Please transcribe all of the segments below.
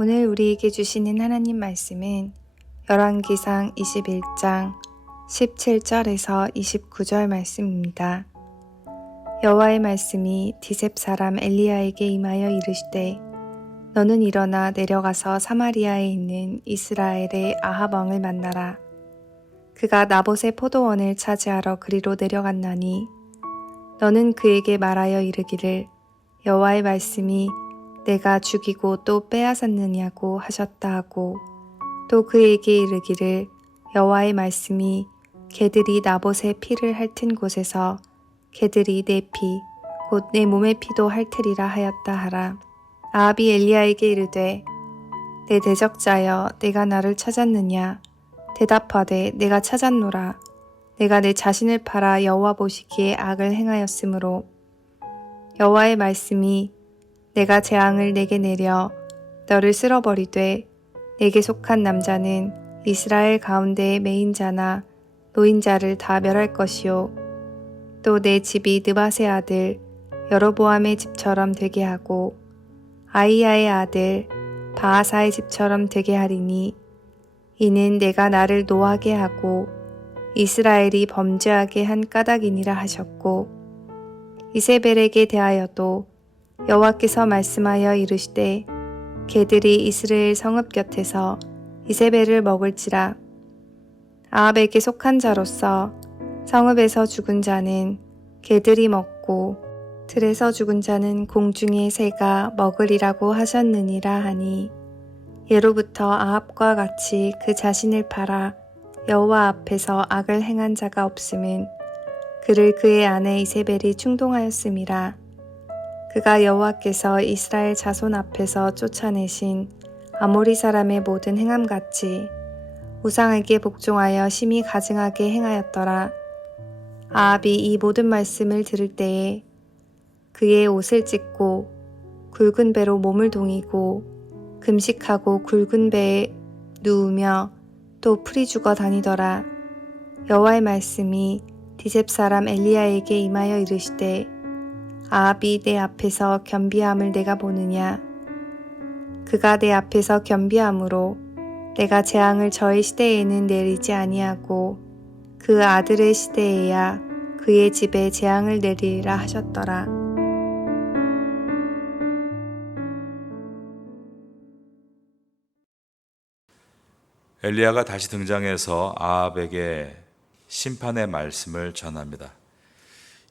오늘 우리에게 주시는 하나님 말씀은 열왕기상 21장 17절에서 29절 말씀입니다. 여호와의 말씀이 디셉 사람 엘리야에게 임하여 이르시되 너는 일어나 내려가서 사마리아에 있는 이스라엘의 아합 왕을 만나라. 그가 나봇의 포도원을 차지하러 그리로 내려갔나니 너는 그에게 말하여 이르기를 여호와의 말씀이 내가 죽이고 또 빼앗았느냐고 하셨다 하고 또 그에게 이르기를 여호와의 말씀이 개들이 나봇의 피를 핥은 곳에서 개들이 내 피 곧 내 몸의 피도 핥으리라 하였다 하라. 아합이 엘리야에게 이르되 내 대적자여 내가 나를 찾았느냐. 대답하되 내가 찾았노라. 내가 내 자신을 팔아 여호와 보시기에 악을 행하였으므로 여호와의 말씀이 내가 재앙을 내게 내려 너를 쓸어버리되 내게 속한 남자는 이스라엘 가운데의 매인자나 노인자를 다 멸할 것이요 또 내 집이 느밧의 아들 여로보암의 집처럼 되게 하고 아이야의 아들 바아사의 집처럼 되게 하리니 이는 내가 나를 노하게 하고 이스라엘이 범죄하게 한 까닭이니라 하셨고 이세벨에게 대하여도 여호와께서 말씀하여 이르시되 개들이 이스라엘 성읍 곁에서 이세벨을 먹을지라. 아합에게 속한 자로서 성읍에서 죽은 자는 개들이 먹고 들에서 죽은 자는 공중의 새가 먹으리라고 하셨느니라 하니 예로부터 아합과 같이 그 자신을 팔아 여호와 앞에서 악을 행한 자가 없음은 그를 그의 아내 이세벨이 충동하였음이라. 그가 여호와께서 이스라엘 자손 앞에서 쫓아내신 아모리 사람의 모든 행함같이 우상에게 복종하여 심히 가증하게 행하였더라. 아합이 이 모든 말씀을 들을 때에 그의 옷을 찢고 굵은 배로 몸을 동이고 금식하고 굵은 배에 누우며 또 풀이 죽어 다니더라. 여호와의 말씀이 디셉 사람 엘리야에게 임하여 이르시되 아합이 내 앞에서 겸비함을 내가 보느냐. 그가 내 앞에서 겸비함으로 내가 재앙을 저의 시대에는 내리지 아니하고 그 아들의 시대에야 그의 집에 재앙을 내리리라 하셨더라. 엘리야가 다시 등장해서 아합에게 심판의 말씀을 전합니다.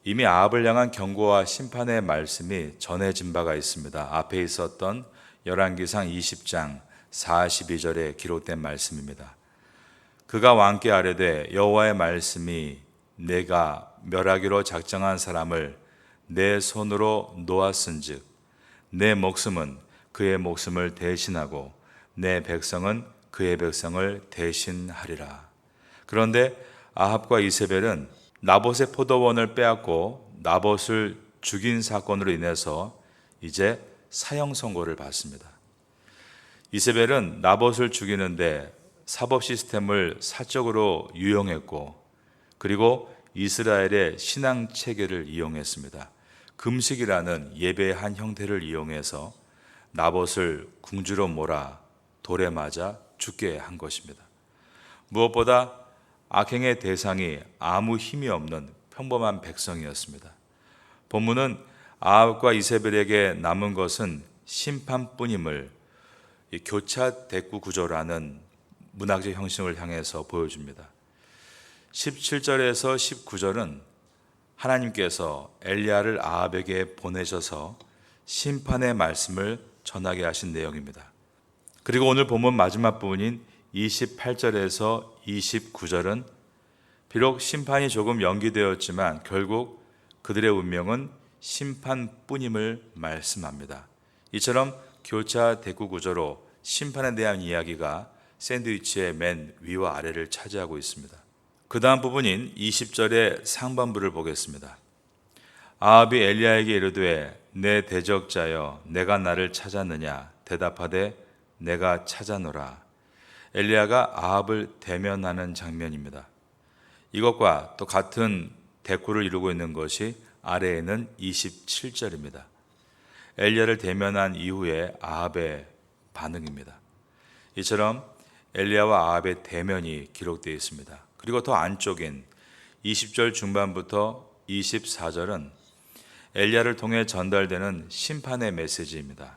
이미 아합을 향한 경고와 심판의 말씀이 전해진 바가 있습니다. 앞에 있었던 열왕기상 20장 42절에 기록된 말씀입니다. 그가 왕께 아뢰되 여호와의 말씀이 내가 멸하기로 작정한 사람을 내 손으로 놓았은즉 내 목숨은 그의 목숨을 대신하고 내 백성은 그의 백성을 대신하리라. 그런데 아합과 이세벨은 나봇의 포도원을 빼앗고 나봇을 죽인 사건으로 인해서 이제 사형 선고를 받습니다. 이세벨은 나봇을 죽이는데 사법 시스템을 사적으로 유용했고 그리고 이스라엘의 신앙 체계를 이용했습니다. 금식이라는 예배의 한 형태를 이용해서 나봇을 궁주로 몰아 돌에 맞아 죽게 한 것입니다. 무엇보다 악행의 대상이 아무 힘이 없는 평범한 백성이었습니다. 본문은 아합과 이세벨에게 남은 것은 심판뿐임을 이 교차 대꾸 구조라는 문학적 형식을 향해서 보여줍니다. 17절에서 19절은 하나님께서 엘리야를 아합에게 보내셔서 심판의 말씀을 전하게 하신 내용입니다. 그리고 오늘 본문 마지막 부분인 28절에서 29절은 비록 심판이 조금 연기되었지만 결국 그들의 운명은 심판뿐임을 말씀합니다. 이처럼 교차 대꾸 구조로 심판에 대한 이야기가 샌드위치의 맨 위와 아래를 차지하고 있습니다. 그 다음 부분인 20절의 상반부를 보겠습니다. 아합이 엘리야에게 이르되 내 대적자여 내가 나를 찾았느냐. 대답하되 내가 찾아노라. 엘리야가 아합을 대면하는 장면입니다. 이것과 또 같은 대꾸를 이루고 있는 것이 아래에는 27절입니다. 엘리야를 대면한 이후에 아합의 반응입니다. 이처럼 엘리야와 아합의 대면이 기록되어 있습니다. 그리고 더 안쪽인 20절 중반부터 24절은 엘리야를 통해 전달되는 심판의 메시지입니다.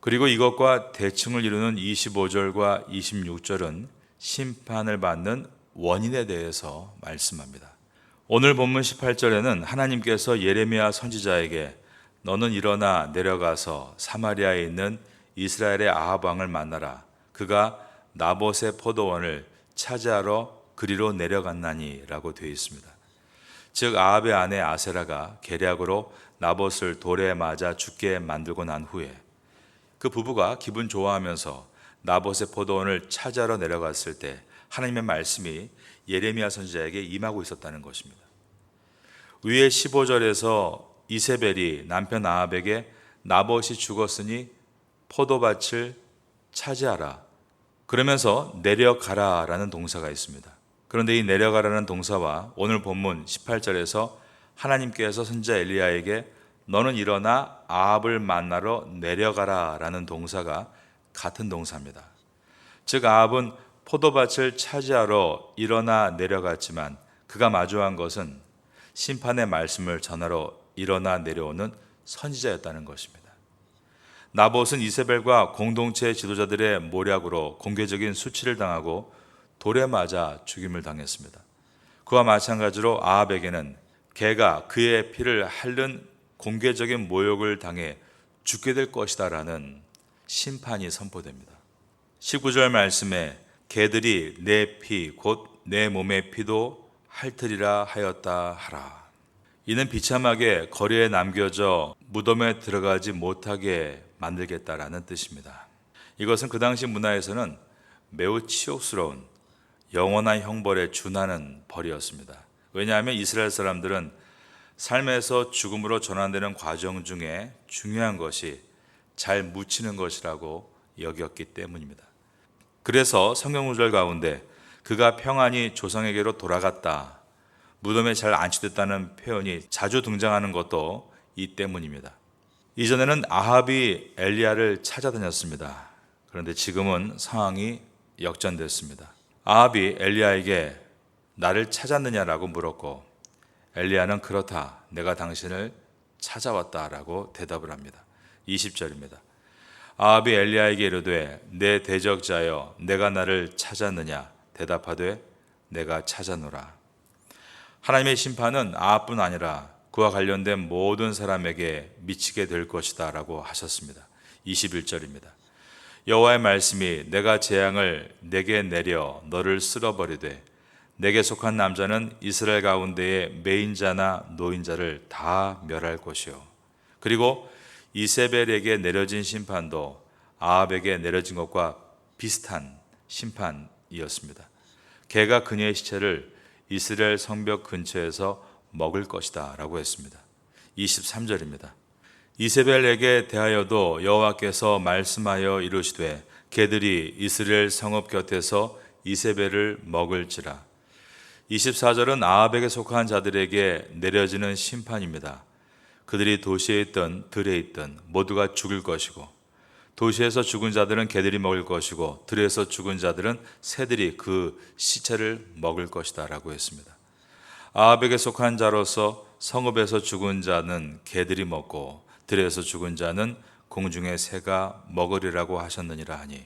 그리고 이것과 대칭을 이루는 25절과 26절은 심판을 받는 원인에 대해서 말씀합니다. 오늘 본문 18절에는 하나님께서 예레미야 선지자에게 너는 일어나 내려가서 사마리아에 있는 이스라엘의 아합 왕을 만나라. 그가 나봇의 포도원을 차지하러 그리로 내려갔나니 라고 되어 있습니다. 즉 아합의 아내 아세라가 계략으로 나봇을 돌에 맞아 죽게 만들고 난 후에 그 부부가 기분 좋아하면서 나봇의 포도원을 차지하러 내려갔을 때 하나님의 말씀이 예레미야 선지자에게 임하고 있었다는 것입니다. 위에 15절에서 이세벨이 남편 아합에게 나봇이 죽었으니 포도밭을 차지하라 그러면서 내려가라 라는 동사가 있습니다. 그런데 이 내려가라는 동사와 오늘 본문 18절에서 하나님께서 선지자 엘리야에게 너는 일어나 아합을 만나러 내려가라 라는 동사가 같은 동사입니다. 즉 아합은 포도밭을 차지하러 일어나 내려갔지만 그가 마주한 것은 심판의 말씀을 전하러 일어나 내려오는 선지자였다는 것입니다. 나봇은 이세벨과 공동체 지도자들의 모략으로 공개적인 수치를 당하고 돌에 맞아 죽임을 당했습니다. 그와 마찬가지로 아합에게는 개가 그의 피를 핥는 공개적인 모욕을 당해 죽게 될 것이다 라는 심판이 선포됩니다. 19절 말씀에 개들이 내 피 곧 내 몸의 피도 핥으리라 하였다 하라. 이는 비참하게 거리에 남겨져 무덤에 들어가지 못하게 만들겠다라는 뜻입니다. 이것은 그 당시 문화에서는 매우 치욕스러운 영원한 형벌에 준하는 벌이었습니다. 왜냐하면 이스라엘 사람들은 삶에서 죽음으로 전환되는 과정 중에 중요한 것이 잘 묻히는 것이라고 여겼기 때문입니다. 그래서 성경 구절 가운데 그가 평안히 조상에게로 돌아갔다, 무덤에 잘 안치됐다는 표현이 자주 등장하는 것도 이 때문입니다. 이전에는 아합이 엘리야를 찾아다녔습니다. 그런데 지금은 상황이 역전됐습니다. 아합이 엘리야에게 나를 찾았느냐라고 물었고 엘리야는 그렇다, 내가 당신을 찾아왔다라고 대답을 합니다. 20절입니다. 아합이 엘리야에게 이르되 내 대적자여 내가 나를 찾았느냐 대답하되 내가 찾아노라. 하나님의 심판은 아합뿐 아니라 그와 관련된 모든 사람에게 미치게 될 것이다 라고 하셨습니다. 21절입니다. 여호와의 말씀이 내가 재앙을 내게 내려 너를 쓸어버리되 내게 속한 남자는 이스라엘 가운데의 매인자나 노인자를 다 멸할 것이요. 그리고 이세벨에게 내려진 심판도 아합에게 내려진 것과 비슷한 심판이었습니다. 개가 그녀의 시체를 이스라엘 성벽 근처에서 먹을 것이다 라고 했습니다. 23절입니다. 이세벨에게 대하여도 여호와께서 말씀하여 이르시되 개들이 이스라엘 성읍 곁에서 이세벨을 먹을지라. 24절은 아합에게 속한 자들에게 내려지는 심판입니다. 그들이 도시에 있든 들에 있든 모두가 죽을 것이고 도시에서 죽은 자들은 개들이 먹을 것이고 들에서 죽은 자들은 새들이 그 시체를 먹을 것이다 라고 했습니다. 아합에게 속한 자로서 성읍에서 죽은 자는 개들이 먹고 들에서 죽은 자는 공중의 새가 먹으리라고 하셨느니라 하니,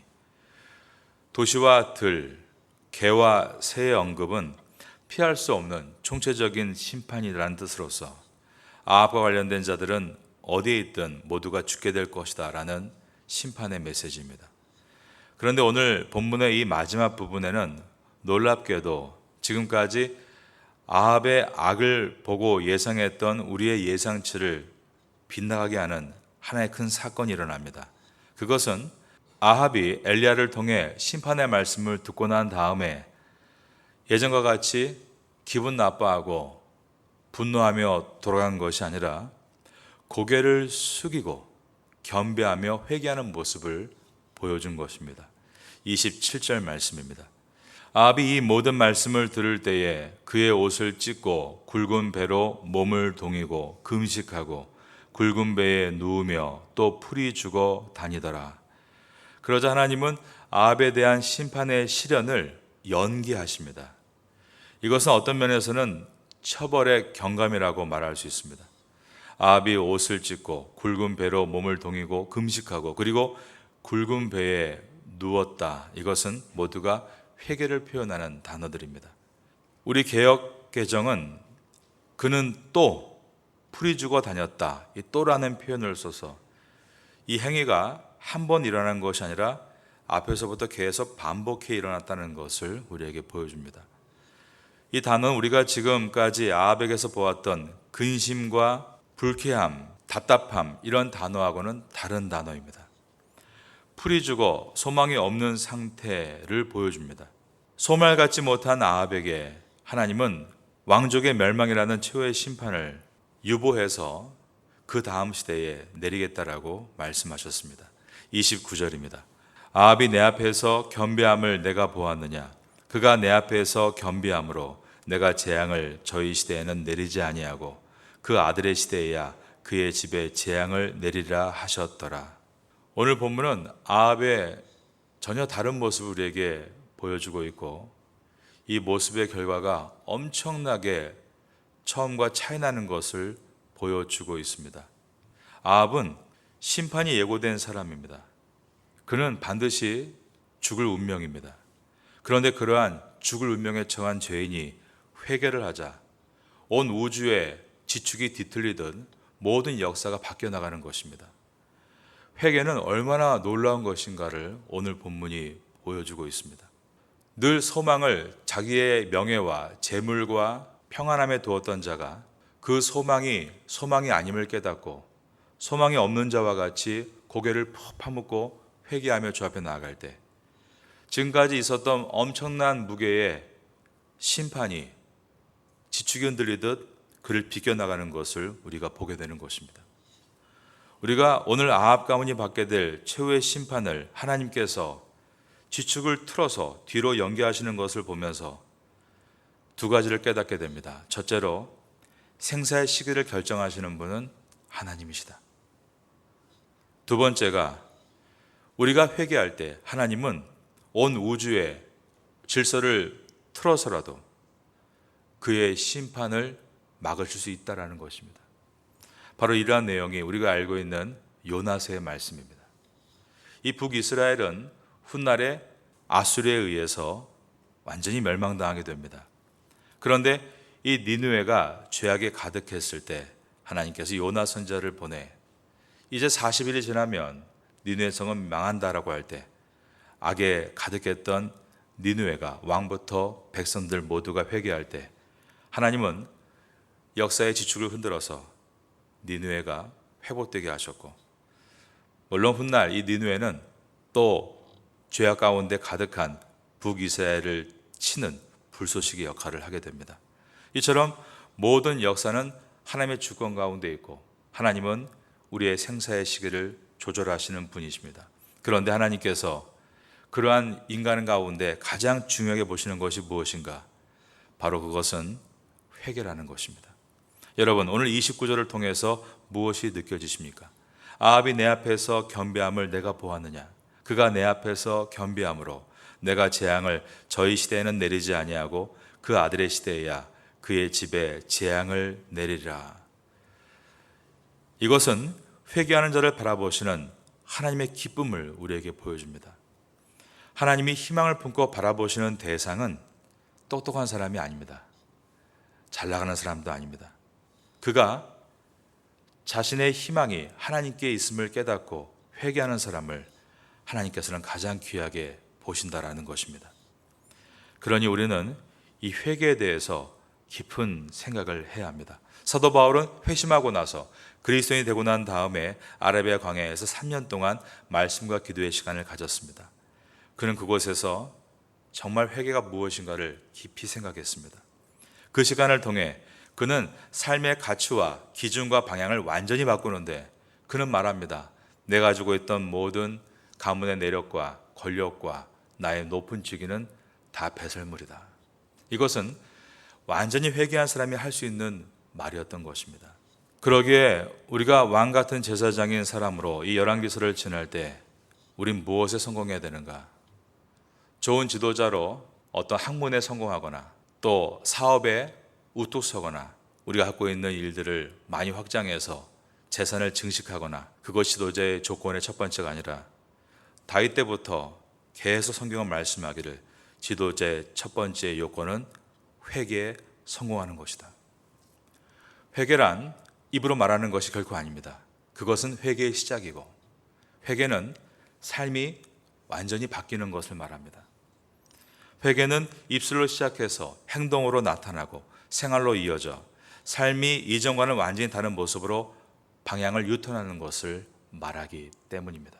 도시와 들, 개와 새의 언급은 피할 수 없는 총체적인 심판이라는 뜻으로서 아합과 관련된 자들은 어디에 있든 모두가 죽게 될 것이다 라는 심판의 메시지입니다. 그런데 오늘 본문의 이 마지막 부분에는 놀랍게도 지금까지 아합의 악을 보고 예상했던 우리의 예상치를 빗나가게 하는 하나의 큰 사건이 일어납니다. 그것은 아합이 엘리야를 통해 심판의 말씀을 듣고 난 다음에 예전과 같이 기분 나빠하고 분노하며 돌아간 것이 아니라 고개를 숙이고 겸비하며 회개하는 모습을 보여준 것입니다. 27절 말씀입니다. 아합이 이 모든 말씀을 들을 때에 그의 옷을 찢고 굵은 배로 몸을 동이고 금식하고 굵은 배에 누우며 또 풀이 죽어 다니더라. 그러자 하나님은 아합에 대한 심판의 시련을 연기하십니다. 이것은 어떤 면에서는 처벌의 경감이라고 말할 수 있습니다. 아합이 옷을 찢고 굵은 배로 몸을 동이고 금식하고 그리고 굵은 배에 누웠다. 이것은 모두가 회개를 표현하는 단어들입니다. 우리 개역 개정은 그는 또 풀이 죽어 다녔다. 이 또라는 표현을 써서 이 행위가 한 번 일어난 것이 아니라 앞에서부터 계속 반복해 일어났다는 것을 우리에게 보여줍니다. 이 단어는 우리가 지금까지 아합에게서 보았던 근심과 불쾌함, 답답함 이런 단어하고는 다른 단어입니다. 풀이 죽어 소망이 없는 상태를 보여줍니다. 소말 갖지 못한 아합에게 하나님은 왕족의 멸망이라는 최후의 심판을 유보해서 그 다음 시대에 내리겠다라고 말씀하셨습니다. 29절입니다. 아합이 내 앞에서 겸비함을 내가 보았느냐? 그가 내 앞에서 겸비함으로 내가 재앙을 저희 시대에는 내리지 아니하고 그 아들의 시대에야 그의 집에 재앙을 내리라 하셨더라. 오늘 본문은 아합의 전혀 다른 모습을 우리에게 보여주고 있고 이 모습의 결과가 엄청나게 처음과 차이 나는 것을 보여주고 있습니다. 아합은 심판이 예고된 사람입니다. 그는 반드시 죽을 운명입니다. 그런데 그러한 죽을 운명에 처한 죄인이 회개를 하자 온 우주에 지축이 뒤틀리듯 모든 역사가 바뀌어 나가는 것입니다. 회개는 얼마나 놀라운 것인가를 오늘 본문이 보여주고 있습니다. 늘 소망을 자기의 명예와 재물과 평안함에 두었던 자가 그 소망이 아님을 깨닫고 소망이 없는 자와 같이 고개를 푹 파묻고 회개하며 주 앞에 나아갈 때 지금까지 있었던 엄청난 무게의 심판이 지축이 흔들리듯 그를 비껴나가는 것을 우리가 보게 되는 것입니다. 우리가 오늘 아합 가문이 받게 될 최후의 심판을 하나님께서 지축을 틀어서 뒤로 연기하시는 것을 보면서 두 가지를 깨닫게 됩니다. 첫째로 생사의 시기를 결정하시는 분은 하나님이시다. 두 번째가 우리가 회개할 때 하나님은 온 우주의 질서를 틀어서라도 그의 심판을 막으실 수 있다는 것입니다. 바로 이러한 내용이 우리가 알고 있는 요나서의 말씀입니다. 이 북이스라엘은 훗날에 아수르에 의해서 완전히 멸망당하게 됩니다. 그런데 이 니느웨가 죄악에 가득했을 때 하나님께서 요나 선지자를 보내 이제 40일이 지나면 니느웨 성은 망한다라고 할 때 악에 가득했던 니느웨가 왕부터 백성들 모두가 회개할 때 하나님은 역사의 지축을 흔들어서 니느웨가 회복되게 하셨고 물론 훗날 이 니느웨는 또 죄악 가운데 가득한 북이스라엘을 치는 불쏘시개 역할을 하게 됩니다. 이처럼 모든 역사는 하나님의 주권 가운데 있고 하나님은 우리의 생사의 시기를 조절하시는 분이십니다. 그런데 하나님께서 그러한 인간 가운데 가장 중요하게 보시는 것이 무엇인가? 바로 그것은 회개라는 것입니다. 여러분, 오늘 29절을 통해서 무엇이 느껴지십니까? 아합이 내 앞에서 겸비함을 내가 보았느냐? 그가 내 앞에서 겸비함으로 내가 재앙을 저희 시대에는 내리지 아니하고 그 아들의 시대에야 그의 집에 재앙을 내리라. 이것은 회개하는 자를 바라보시는 하나님의 기쁨을 우리에게 보여줍니다. 하나님이 희망을 품고 바라보시는 대상은 똑똑한 사람이 아닙니다. 잘 나가는 사람도 아닙니다. 그가 자신의 희망이 하나님께 있음을 깨닫고 회개하는 사람을 하나님께서는 가장 귀하게 보신다라는 것입니다. 그러니 우리는 이 회개에 대해서 깊은 생각을 해야 합니다. 사도 바울은 회심하고 나서 그리스도인이 되고 난 다음에 아라비아 광야에서 3년 동안 말씀과 기도의 시간을 가졌습니다. 그는 그곳에서 정말 회개가 무엇인가를 깊이 생각했습니다. 그 시간을 통해 그는 삶의 가치와 기준과 방향을 완전히 바꾸는데 그는 말합니다. 내가 가지고 있던 모든 가문의 내력과 권력과 나의 높은 직위는 다 배설물이다. 이것은 완전히 회개한 사람이 할 수 있는 말이었던 것입니다. 그러기에 우리가 왕 같은 제사장인 사람으로 이 열왕기서를 지날 때 우린 무엇에 성공해야 되는가? 좋은 지도자로 어떤 학문에 성공하거나 또 사업에 우뚝 서거나 우리가 갖고 있는 일들을 많이 확장해서 재산을 증식하거나 그것이 지도자의 조건의 첫 번째가 아니라 다윗 때부터 계속 성경은 말씀하기를 지도자의 첫 번째 요건은 회개에 성공하는 것이다. 회개란 입으로 말하는 것이 결코 아닙니다. 그것은 회개의 시작이고 회개는 삶이 완전히 바뀌는 것을 말합니다. 회개는 입술로 시작해서 행동으로 나타나고 생활로 이어져 삶이 이전과는 완전히 다른 모습으로 방향을 유턴하는 것을 말하기 때문입니다.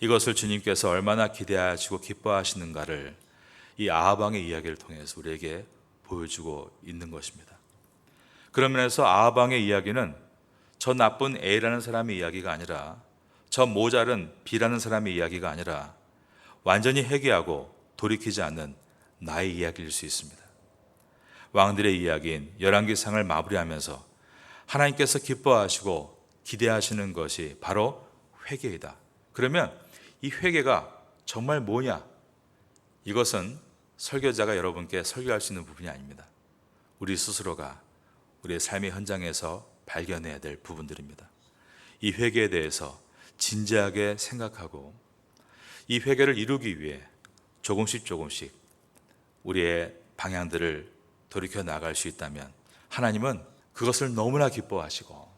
이것을 주님께서 얼마나 기대하시고 기뻐하시는가를 이 아합 왕의 이야기를 통해서 우리에게 보여주고 있는 것입니다. 그런 면에서 아합 왕의 이야기는 저 나쁜 A라는 사람의 이야기가 아니라 저 모자른 B라는 사람의 이야기가 아니라 완전히 회개하고 돌이키지 않는 나의 이야기일 수 있습니다. 왕들의 이야기인 열왕기상을 마무리하면서 하나님께서 기뻐하시고 기대하시는 것이 바로 회개이다. 그러면 이 회개가 정말 뭐냐? 이것은 설교자가 여러분께 설교할 수 있는 부분이 아닙니다. 우리 스스로가 우리의 삶의 현장에서 발견해야 될 부분들입니다. 이 회개에 대해서 진지하게 생각하고 이 회개를 이루기 위해 조금씩 우리의 방향들을 돌이켜 나갈 수 있다면 하나님은 그것을 너무나 기뻐하시고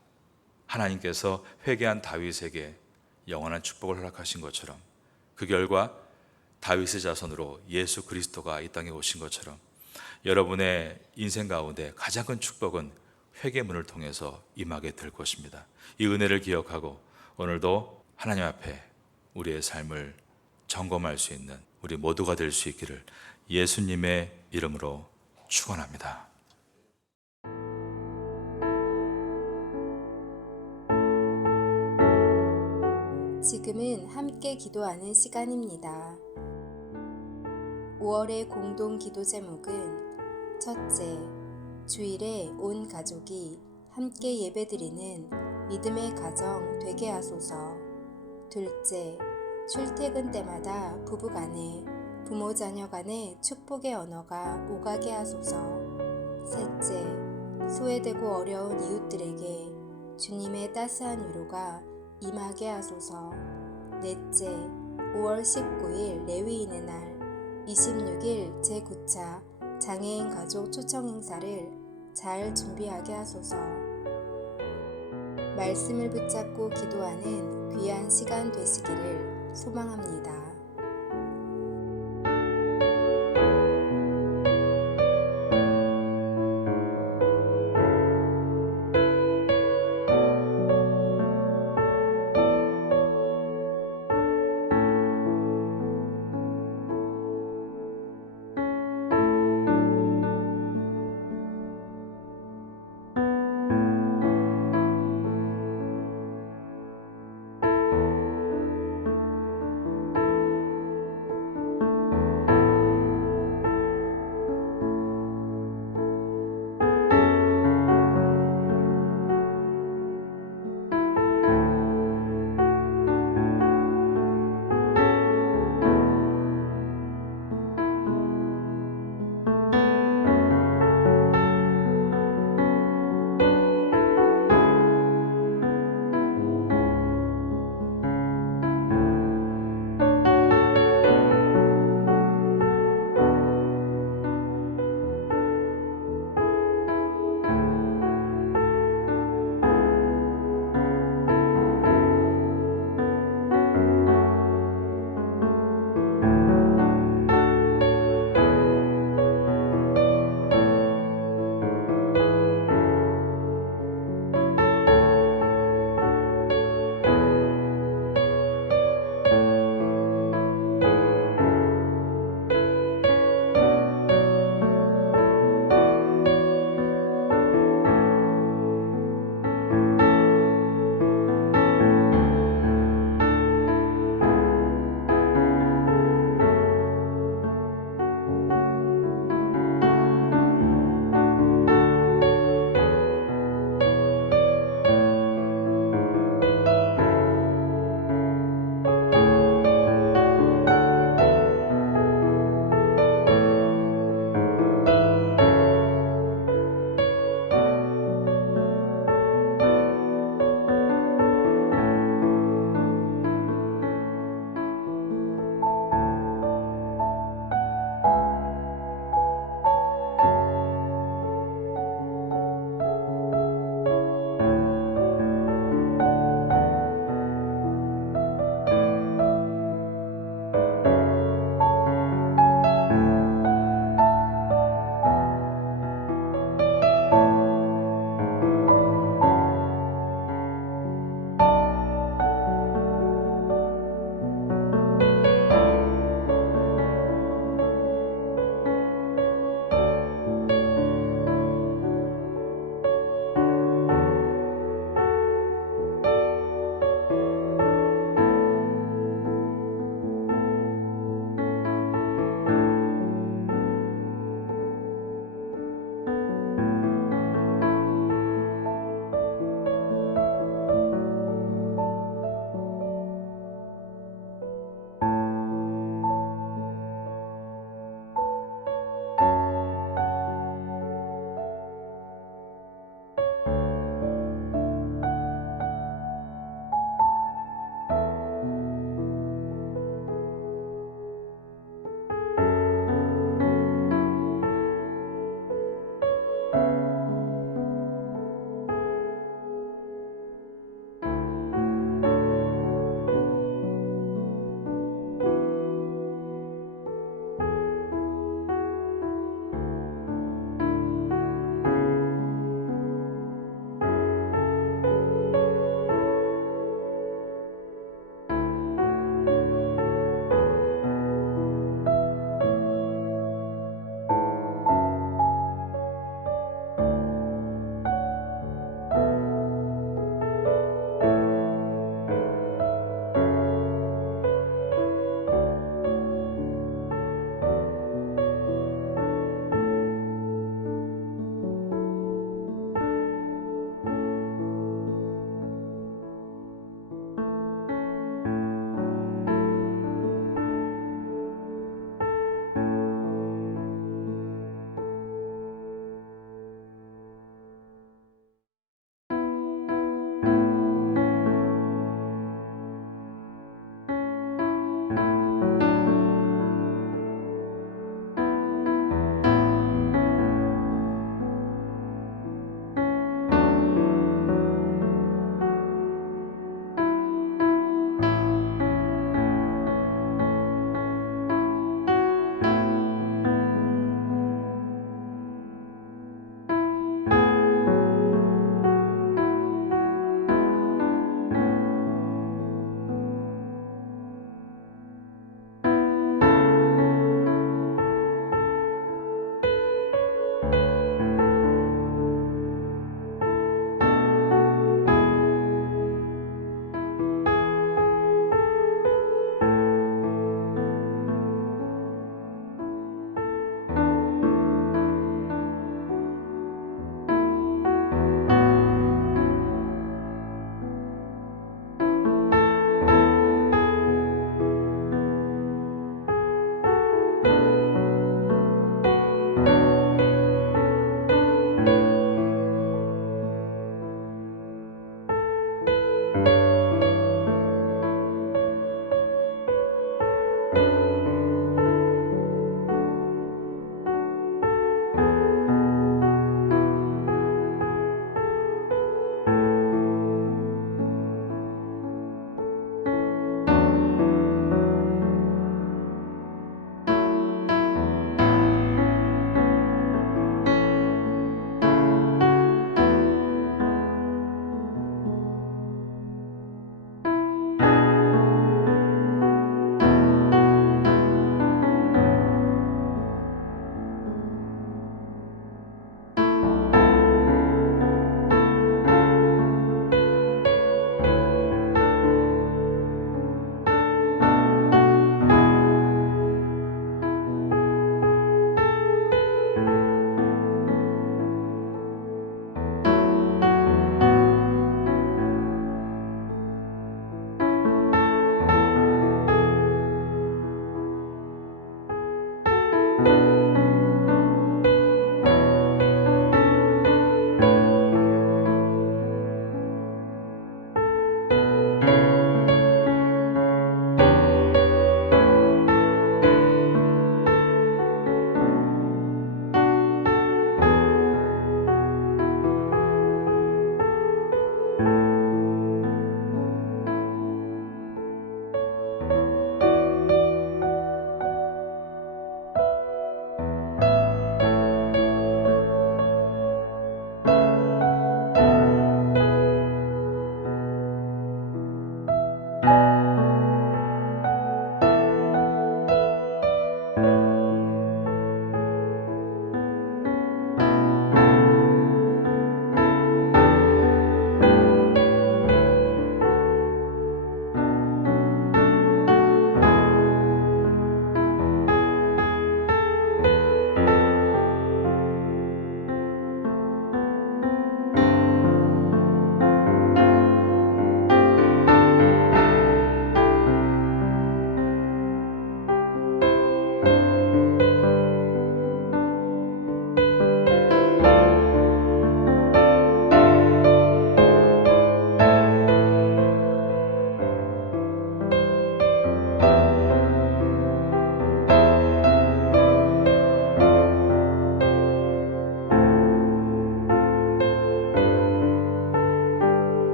하나님께서 회개한 다윗에게 영원한 축복을 허락하신 것처럼 그 결과 다윗의 자손으로 예수 그리스도가 이 땅에 오신 것처럼 여러분의 인생 가운데 가장 큰 축복은 회개문을 통해서 임하게 될 것입니다. 이 은혜를 기억하고 오늘도 하나님 앞에 우리의 삶을 점검할 수 있는 우리 모두가 될 수 있기를 예수님의 이름으로 축원합니다. 지금은 함께 기도하는 시간입니다. 5월의 공동 기도 제목은 첫째, 주일에 온 가족이 함께 예배드리는 믿음의 가정 되게 하소서. 둘째, 출퇴근 때마다 부부간에 부모 자녀 간의 축복의 언어가 오가게 하소서. 셋째, 소외되고 어려운 이웃들에게 주님의 따스한 위로가 임하게 하소서. 넷째, 5월 19일 레위인의 날, 26일 제9차 장애인 가족 초청 행사를 잘 준비하게 하소서. 말씀을 붙잡고 기도하는 귀한 시간 되시기를 소망합니다.